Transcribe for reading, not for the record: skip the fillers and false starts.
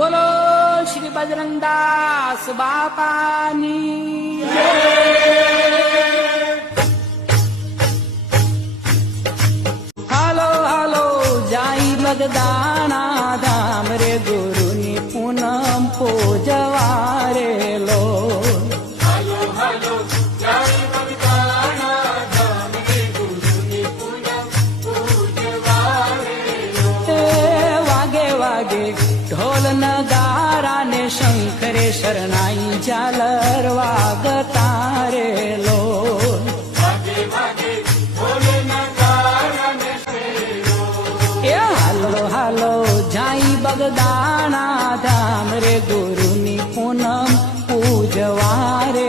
બોલો શ્રી બજરંગદાસ બાપાની હાલો હાલો જાય બગદાણા ધામ રે ગુરુની પૂનમ પૂજવારે લો ઢોલ નગારા ને શંકરે શરણાઈ ઝાલર વાગતા રે લો એ હાલો હાલો જાય બગદાણા ધામ રે ગુરુની પૂનમ પૂજવા રે